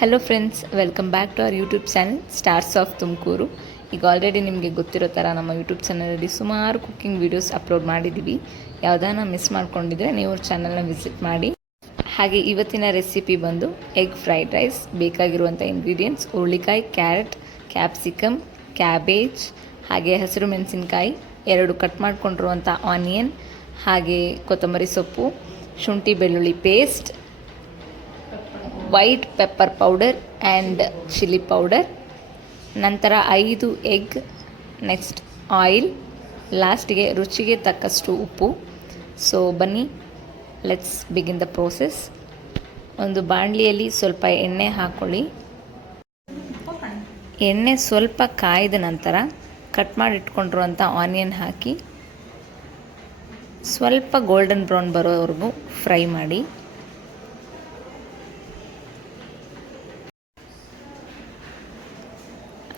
Hello friends, welcome back to our YouTube channel stars of Tumakuru. ಈಗ already ನಿಮಗೆ ಗೊತ್ತಿರೋ ಥರ ನಮ್ಮ ಯೂಟ್ಯೂಬ್ ಚಾನಲಲ್ಲಿ ಸುಮಾರು ಕುಕ್ಕಿಂಗ್ ವೀಡಿಯೋಸ್ ಅಪ್ಲೋಡ್ ಮಾಡಿದ್ದೀವಿ. ಯಾವುದಾನ ಮಿಸ್ ಮಾಡ್ಕೊಂಡಿದ್ರೆ ನೀವು ಚಾನಲ್ನ ವಿಸಿಟ್ ಮಾಡಿ. ಹಾಗೆ ಇವತ್ತಿನ ರೆಸಿಪಿ ಬಂದು ಎಗ್ ಫ್ರೈಡ್ ರೈಸ್. ಬೇಕಾಗಿರುವಂಥ ಇಂಗ್ರೀಡಿಯೆಂಟ್ಸ್: ಹುರುಳಿಕಾಯಿ, ಕ್ಯಾರೆಟ್, ಕ್ಯಾಪ್ಸಿಕಮ್, ಕ್ಯಾಬೇಜ್, ಹಾಗೆ ಹಸಿರು ಮೆಣಸಿನ್ಕಾಯಿ, 2 ಕಟ್ ಮಾಡ್ಕೊಂಡಿರುವಂಥ ಆನಿಯನ್, ಹಾಗೆ ಕೊತ್ತಂಬರಿ ಸೊಪ್ಪು, ಶುಂಠಿ ಬೆಳ್ಳುಳ್ಳಿ paste, white pepper powder and chilli powder, ನಂತರ 5 ಎಗ್, ನೆಕ್ಸ್ಟ್ ಆಯಿಲ್, ಲಾಸ್ಟಿಗೆ ರುಚಿಗೆ ತಕ್ಕಷ್ಟು ಉಪ್ಪು. ಸೊ ಬನ್ನಿ, ಲೆಟ್ಸ್ ಬಿಗಿನ್ ದ ಪ್ರೋಸೆಸ್. ಒಂದು ಬಾಣಲಿಯಲ್ಲಿ ಸ್ವಲ್ಪ ಎಣ್ಣೆ ಹಾಕ್ಕೊಳ್ಳಿ. ಎಣ್ಣೆ ಸ್ವಲ್ಪ ಕಾಯ್ದ ನಂತರ ಕಟ್ ಮಾಡಿ ಇಟ್ಕೊಂಡಿರುವಂಥ ಆನಿಯನ್ ಹಾಕಿ ಸ್ವಲ್ಪ ಗೋಲ್ಡನ್ ಬ್ರೌನ್ ಬರೋವರೆಗೂ ಫ್ರೈ ಮಾಡಿ.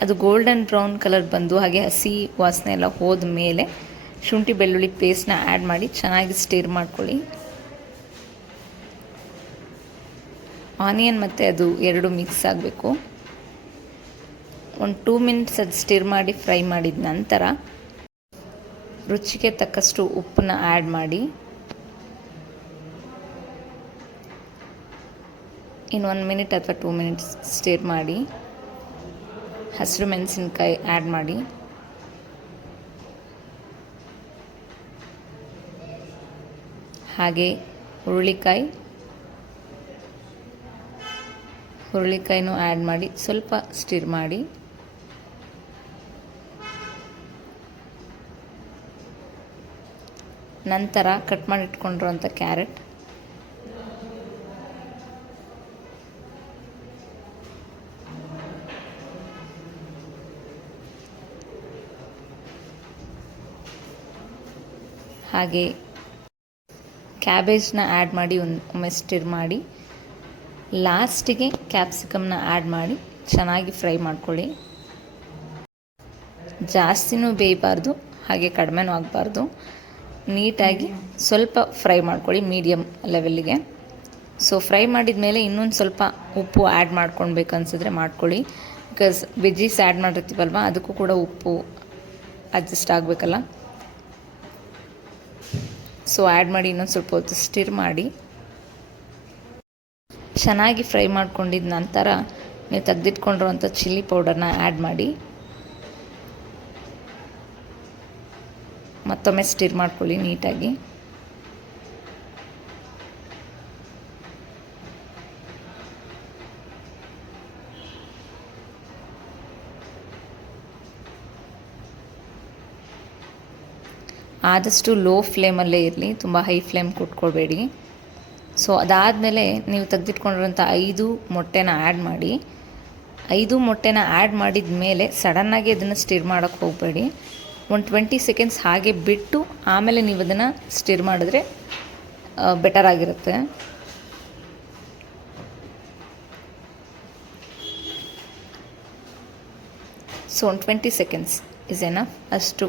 ಅದು ಗೋಲ್ಡನ್ ಬ್ರೌನ್ ಕಲರ್ ಬಂದು ಹಾಗೆ ಹಸಿ ವಾಸನೆ ಎಲ್ಲ ಹೋದ ಮೇಲೆ ಶುಂಠಿ ಬೆಳ್ಳುಳ್ಳಿ ಪೇಸ್ಟ್ನ ಆ್ಯಡ್ ಮಾಡಿ ಚೆನ್ನಾಗಿ ಸ್ಟಿರ್ ಮಾಡ್ಕೊಳ್ಳಿ. ಆನಿಯನ್ ಮತ್ತು ಅದು 2 ಮಿಕ್ಸ್ ಆಗಬೇಕು. ಒಂದು 2 ಮಿನಿಟ್ಸ್ ಅದು ಸ್ಟಿರ್ ಮಾಡಿ ಫ್ರೈ ಮಾಡಿದ ನಂತರ ರುಚಿಗೆ ತಕ್ಕಷ್ಟು ಉಪ್ಪನ್ನ ಆ್ಯಡ್ ಮಾಡಿ. ಇನ್ನು 1 ಮಿನಿಟ್ ಅಥವಾ 2 ಮಿನಿಟ್ಸ್ ಸ್ಟಿರ್ ಮಾಡಿ. ಹಸಿರು ಮೆಣಸಿನ್ಕಾಯಿ ಆ್ಯಡ್ ಮಾಡಿ. ಹಾಗೆ ಹುರುಳಿಕಾಯಿನೂ ಆ್ಯಡ್ ಮಾಡಿ ಸ್ವಲ್ಪ ಸ್ಟಿರ್ ಮಾಡಿ. ನಂತರ ಕಟ್ ಮಾಡಿ ಇಟ್ಕೊಂಡಿರುವಂಥ ಕ್ಯಾರೆಟ್, ಹಾಗೆ ಕ್ಯಾಬೇಜ್ನ ಆ್ಯಡ್ ಮಾಡಿ ಒಮ್ಮೆ ಸ್ಟಿರ್ ಮಾಡಿ. ಲಾಸ್ಟಿಗೆ ಕ್ಯಾಪ್ಸಿಕಮ್ನ ಆ್ಯಡ್ ಮಾಡಿ ಚೆನ್ನಾಗಿ ಫ್ರೈ ಮಾಡ್ಕೊಳ್ಳಿ. ಜಾಸ್ತಿನೂ ಬೇಯಬಾರ್ದು, ಹಾಗೆ ಕಡಿಮೆನೂ ಆಗಬಾರ್ದು. ನೀಟಾಗಿ ಸ್ವಲ್ಪ ಫ್ರೈ ಮಾಡ್ಕೊಳ್ಳಿ ಮೀಡಿಯಮ್ ಲೆವೆಲ್ಲಿಗೆ. ಸೊ ಫ್ರೈ ಮಾಡಿದ ಮೇಲೆ ಇನ್ನೊಂದು ಸ್ವಲ್ಪ ಉಪ್ಪು ಆ್ಯಡ್ ಮಾಡ್ಕೊಳ್ಬೇಕು ಅನಿಸಿದ್ರೆ ಮಾಡ್ಕೊಳ್ಳಿ. ಬಿಕಾಸ್ ವೆಜ್ಜೀಸ್ ಆ್ಯಡ್ ಮಾಡಿರ್ತೀವಲ್ವ, ಅದಕ್ಕೂ ಕೂಡ ಉಪ್ಪು ಅಡ್ಜಸ್ಟ್ ಆಗಬೇಕಲ್ಲ. ಸೊ ಆ್ಯಡ್ ಮಾಡಿ ಇನ್ನೊಂದು ಸ್ವಲ್ಪ ಹೊತ್ತು ಸ್ಟಿರ್ ಮಾಡಿ. ಚೆನ್ನಾಗಿ ಫ್ರೈ ಮಾಡ್ಕೊಂಡಿದ್ದ ನಂತರ ನೀವು ತೆಗೆದಿಟ್ಕೊಂಡಿರುವಂಥ ಚಿಲ್ಲಿ ಪೌಡರ್ನ ಆ್ಯಡ್ ಮಾಡಿ ಮತ್ತೊಮ್ಮೆ ಸ್ಟಿರ್ ಮಾಡ್ಕೊಳ್ಳಿ ನೀಟಾಗಿ. ಆದಷ್ಟು ಲೋ ಫ್ಲೇಮಲ್ಲೇ ಇರಲಿ, ತುಂಬ ಹೈ ಫ್ಲೇಮ್ ಕೊಟ್ಕೊಳ್ಬೇಡಿ. ಸೊ ಅದಾದಮೇಲೆ ನೀವು ತೆಗೆದಿಟ್ಕೊಂಡಿರೋಂಥ 5 ಮೊಟ್ಟೆನ ಆ್ಯಡ್ ಮಾಡಿ. 5 ಮೊಟ್ಟೆನ ಆ್ಯಡ್ ಮಾಡಿದ ಮೇಲೆ ಸಡನ್ನಾಗಿ ಅದನ್ನು ಸ್ಟಿರ್ ಮಾಡೋಕ್ಕೆ ಹೋಗಬೇಡಿ. ಒಂದು 20 ಸೆಕೆಂಡ್ಸ್ ಹಾಗೆ ಬಿಟ್ಟು ಆಮೇಲೆ ನೀವು ಅದನ್ನು ಸ್ಟಿರ್ ಮಾಡಿದ್ರೆ ಬೆಟರ್ ಆಗಿರುತ್ತೆ. ಸೊ ಒಂದು 20 ಸೆಕೆಂಡ್ಸ್ ಇಸ್ ಎನಫ್. ಅಷ್ಟು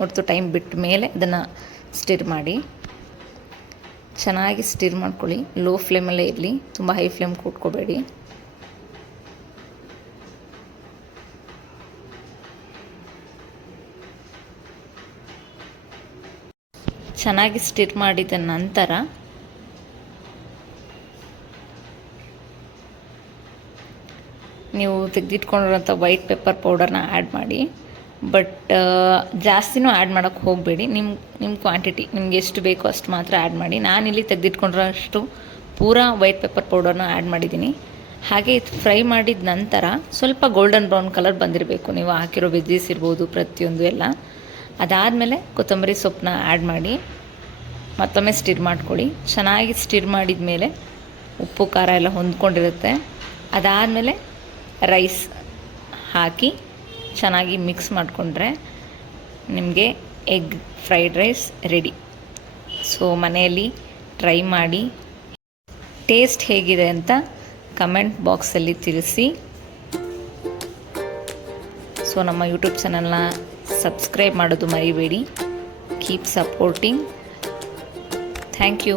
ಹೊರತು ಟೈಮ್ ಬಿಟ್ಟ ಮೇಲೆ ಅದನ್ನು ಸ್ಟಿರ್ ಮಾಡಿ. ಚೆನ್ನಾಗಿ ಸ್ಟಿರ್ ಮಾಡ್ಕೊಳ್ಳಿ. ಲೋ ಫ್ಲೇಮಲ್ಲೇ ಇರಲಿ, ತುಂಬ ಹೈ ಫ್ಲೇಮ್ ಕೊಟ್ಕೋಬೇಡಿ. ಚೆನ್ನಾಗಿ ಸ್ಟಿರ್ ಮಾಡಿದ ನಂತರ ನೀವು ತೆಗೆದಿಟ್ಕೊಂಡಿರೋಂಥ ವೈಟ್ ಪೆಪ್ಪರ್ ಪೌಡರ್ನ ಆ್ಯಡ್ ಮಾಡಿ. ಬಟ್ ಜಾಸ್ತಿನೂ ಆ್ಯಡ್ ಮಾಡೋಕ್ಕೆ ಹೋಗಬೇಡಿ. ನಿಮ್ಮ ಕ್ವಾಂಟಿಟಿ ನಿಮ್ಗೆ ಎಷ್ಟು ಬೇಕೋ ಅಷ್ಟು ಮಾತ್ರ ಆ್ಯಡ್ ಮಾಡಿ. ನಾನಿಲ್ಲಿ ತೆಗೆದಿಟ್ಕೊಂಡಿರೋ ಅಷ್ಟು ಪೂರಾ ವೈಟ್ ಪೆಪ್ಪರ್ ಪೌಡರ್ನ ಆ್ಯಡ್ ಮಾಡಿದ್ದೀನಿ. ಹಾಗೆ ಫ್ರೈ ಮಾಡಿದ ನಂತರ ಸ್ವಲ್ಪ ಗೋಲ್ಡನ್ ಬ್ರೌನ್ ಕಲರ್ ಬಂದಿರಬೇಕು. ನೀವು ಹಾಕಿರೋ ವೆಜ್ಜೀಸ್ ಇರ್ಬೋದು, ಪ್ರತಿಯೊಂದು ಎಲ್ಲ. ಅದಾದಮೇಲೆ ಕೊತ್ತಂಬರಿ ಸೊಪ್ಪನ್ನ ಆ್ಯಡ್ ಮಾಡಿ ಮತ್ತೊಮ್ಮೆ ಸ್ಟಿರ್ ಮಾಡ್ಕೊಳ್ಳಿ. ಚೆನ್ನಾಗಿ ಸ್ಟಿರ್ ಮಾಡಿದ ಮೇಲೆ ಉಪ್ಪು ಖಾರ ಎಲ್ಲ ಹೊಂದ್ಕೊಂಡಿರುತ್ತೆ. ಅದಾದಮೇಲೆ ರೈಸ್ ಹಾಕಿ ಚೆನ್ನಾಗಿ ಮಿಕ್ಸ್ ಮಾಡಿಕೊಂಡ್ರೆ ನಿಮಗೆ egg fried rice ready. So ಮನೆಯಲ್ಲಿ ಟ್ರೈ ಮಾಡಿ, ಟೇಸ್ಟ್ ಹೇಗಿದೆ ಅಂತ ಕಮೆಂಟ್ ಬಾಕ್ಸಲ್ಲಿ ತಿಳಿಸಿ. ಸೊ ನಮ್ಮ ಯೂಟ್ಯೂಬ್ ಚಾನಲ್ನ ಸಬ್ಸ್ಕ್ರೈಬ್ ಮಾಡೋದು ಮರಿಬೇಡಿ. Keep supporting. Thank you.